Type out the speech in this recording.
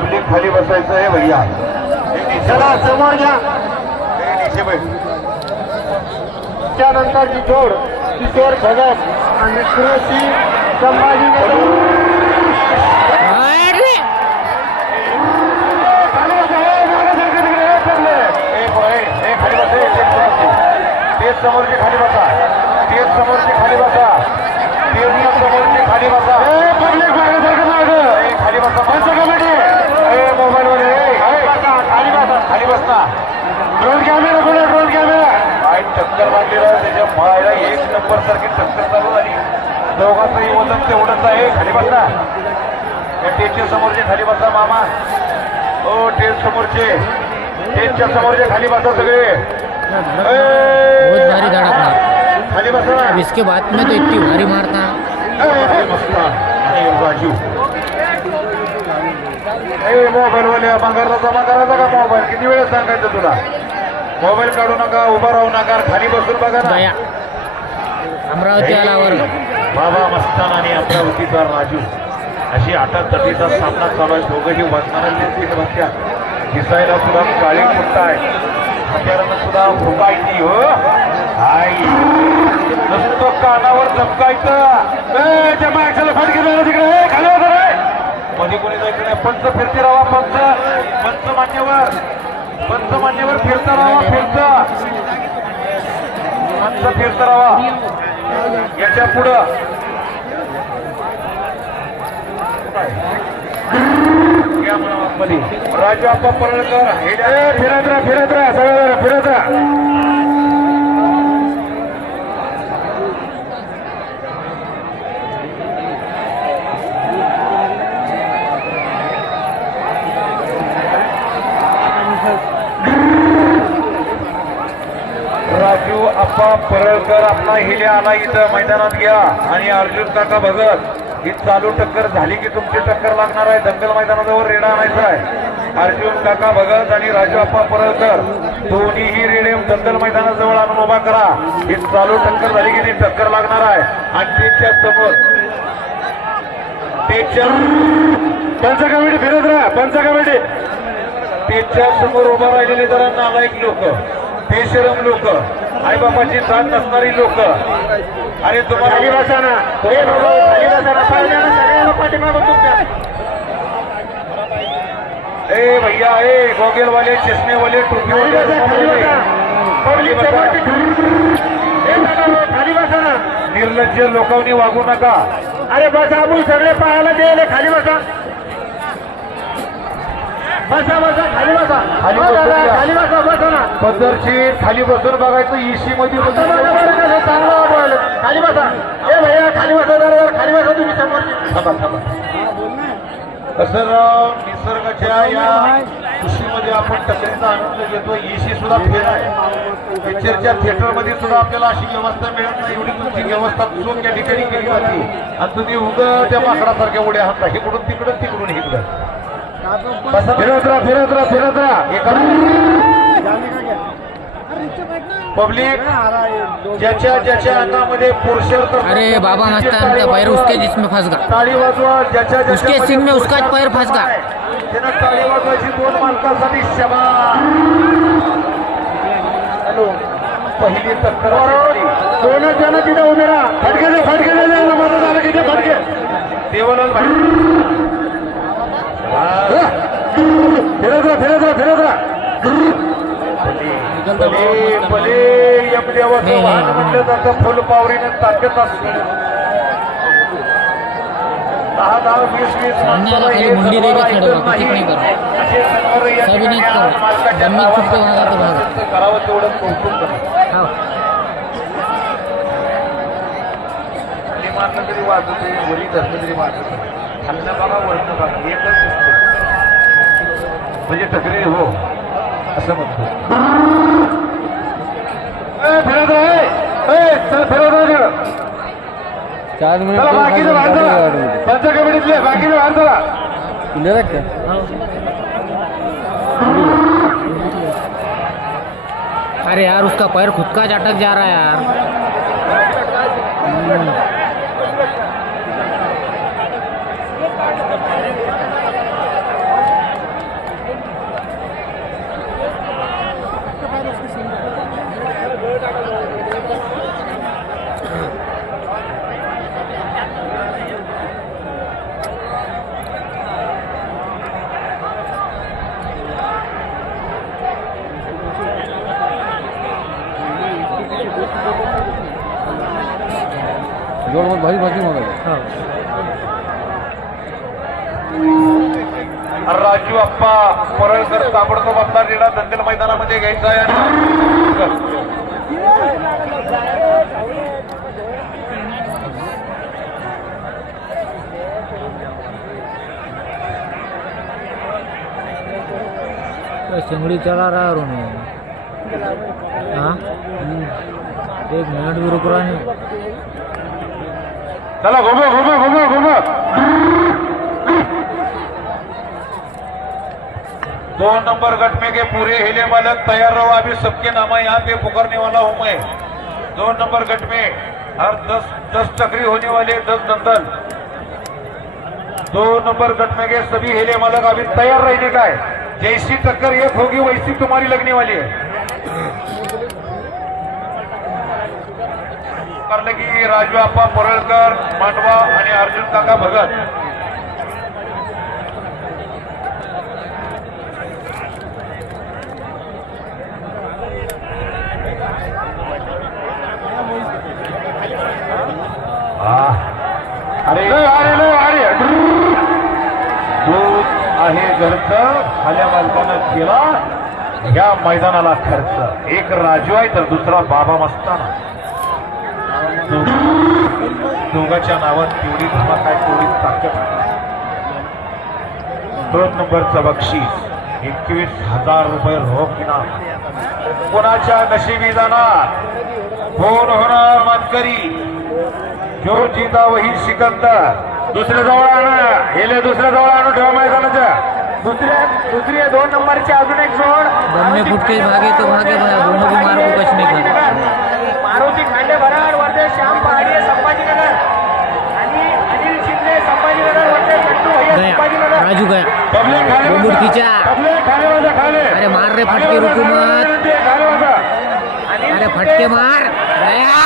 Public खाली बसायचं आहे भैया. चला समोर घ्या. नीचे बैठ. त्यानंतरची जोड किशोर भगत आणि कृषी संभाजीनगर. समोरची खाली बसा. तेच समोरची खाली बसा. तेच समोरची खाली बसा. पब्लिक खाली बसा. मोबाईल मध्ये खाली बसा. खाली बसना. ड्रोन कॅमेरा बोला. ड्रोन कॅमेरा काय टक्कर लागलेला त्याच्या मायला एक नंबर सारखी टक्कर चालू झाली. दोघांचंही वजन तेवढंच आहे. खाली बसना. या टेजच्या समोरचे खाली बसा मामा. हो टेज समोरचे. टेजच्या समोरचे खाली बसा सगळे. बहुत भारी धड़कना. खाली बसा. अब इसके बाद में तो इतनी भारी मारता. राजू मोबाईल वाले बंगारला जमा करायचा का मोबाईल? किती वेळ सांगायचं तुला? मोबाईल काढू नका, उभा राहू नका, खाली बसून बघा ना. गया अमरावती आला वर्ग. बाबा मस्तान आणि अमरावतीचा राजू अशी आटातटीचा सामना चालू आहे. दोघंही वजनाला बसत्या. दिसायला सुद्धा काळी कुट्ट आहे. हत्यारानं सुद्धा फुकायची. हो आई नुसतं कानावर चमकायचं. त्या माणसाला फटके झाला तिकडे. खाली होतं रे. मध्ये कोणी जायचं नाही. पंच फिरते राहा. पंच मान्यवर फिरता राहा. पंच फिरता राहा. याच्या पुढं राजू आप्पा परळकर फिरत राहा सगळं फिरत राहा. राजू आप्पा परळकर आपला हिले आला इथं मैदानात घ्या. आणि अर्जुन काका भगत ही चालू टक्कर झाली की तुमची टक्कर लागणार आहे. दंगल मैदानाजवळ रेडा आणायचा आहे. अर्जुन काका भगत आणि राजू आप्पा परळकर दोन्हीही रेडे दंगल मैदानाजवळ आणून उभा करा. ही चालू टक्कर झाली की ती टक्कर लागणार आहे. आणि त्याच्या समोर पंच कमिटी फिरत राहा. पंच कमिटी त्याच्या समोर उभा राहिलेले जरा नालायक लोक, बेशरम लोक, आईबापाची जात नसणारी लोक. अरे तुम्हाला खाली बसा ना. खाली बसा ना. सगळ्यांना पाठीमागून तुमच्या. ए भैया गोगेलवाले, चष्मेवाले, टोपीवाले खाली बसा ना. निर्लज्ज लोकांनी वागू नका. अरे बसा. आपण सगळे पाहायला गेले. खाली बसा. बसा खाली बसा. खाली बसा ना. पद्धतशीर खाली बसून बघायचं. इशी मध्ये चांगलं वाटलं. खाली बसा. ए भैया खाली बसा. जरा खाली बसा तुम्ही समोर. थांबा. कसं निसर्गाच्या या खुशीमध्ये आपण टक्करीचा आनंद घेतो. इशी सुद्धा फेर आहे. पिक्चरच्या थिएटरमध्ये सुद्धा आपल्याला अशी व्यवस्था मिळत नाही. एवढी तुमची व्यवस्था चूक या ठिकाणी केली जाते. आणि तुम्ही उगं त्या माकडासारख्या उड्या हात इकडून तिकडून इकडं फिरत राहा. पब्लिक ज्याच्या अंगामध्ये पुरुष. अरे बाबा मस्तान का पैर उसके जिसमें फंस गया. ताळी वाजवा. ज्याच्या उसके सिंग में उसका पैर फंस गया. त्यानं ताळी वाजवायची. दोन मालकासाठी शाबास. हॅलो पहिली टक्कर. दोनच जण तिथे उभे राहा. फटके देवलाल भाई फिरत राहा. भले यमदेवाचं वाहन म्हटलं जातं. फुल पावरीनं ताकद असते. 10, 20 मुंडी देके छेड़ो. कुछ नहीं करो. सभी नहीं करो. जम्मी चुप पे भागा तो भागा. करावं तेवढं कौतुक करा. हाँ. मारलं तरी वाजत वरी धरलं तरी वाजत. खाल्लं बघा वरनं बघा एकच दिसतं. म्हणजे टकरी हो असं म्हणतो. फिरत राहा. 4 मिनट बाकीचं बांधला. पंच कमिटीतले बाकीचं बांधला. अरे यार उसका पैर खुद का अटक जा रहा है यार. भाई भाजी मागा राजू अप्पा परळकर ताबडतोब आपला रेडा दंगल मैदानामध्ये घ्यायचा आहे चिंगड़ी चला रहा है रोने हाँ 1 मिनट भी रुक रहा नहीं चला घुमो घुमो घुमो घुमो 2 नंबर गट में के पूरे हिले मालक तैयार रहो अभी सबके नामा यहाँ पे पुकारने वाला हूँ मैं 2 नंबर गट में हर 10 चक्री होने वाले 10 दंतल 2 नंबर गट में के सभी हिले मालक अभी तैयार रहने का है जैसी टक्कर एक होगी वैसी तुम्हारी लगने वाली है कर लगी राजू अप्पा परळकर मांडवा आणि अर्जुन काका भगत अरे अरे दूध आहे घरचं खाल्या मालकानं केला या मैदानाला खर्च एक राजू आहे तर दुसरा बाबा मस्ताना दोघांच्या नावात तेवढी धमाका तेवढी ताकद 2 नंबरचं बक्षीस 21,000 रुपये रोख इनाम कोणाच्या नशिबी जाणार कोण होणार मानकरी जो जीता वही सिकंदर दुसऱ्या जवळ आणा हेले दुसऱ्या जवळ आणून ठेवा मैदानाच्या दुसरी 2 नंबरची अजून एक जोड दम में फुट के भागे तो भागे भाई दोनों भी मारो को कुछ नहीं कर मारुती खांडे भराड वर्धे श्याम पहाडी संभाजीनगर आणि अनिल शिंदे संभाजीनगर वर्धे कट्टू भैया गया संभाजीनगर राजू गया पब्लिक खाली बंदूक खींचा पब्लिक खाली वाजा खाली अरे मार रे फटके रुकू मत खाली वाजा अरे फटके मार गया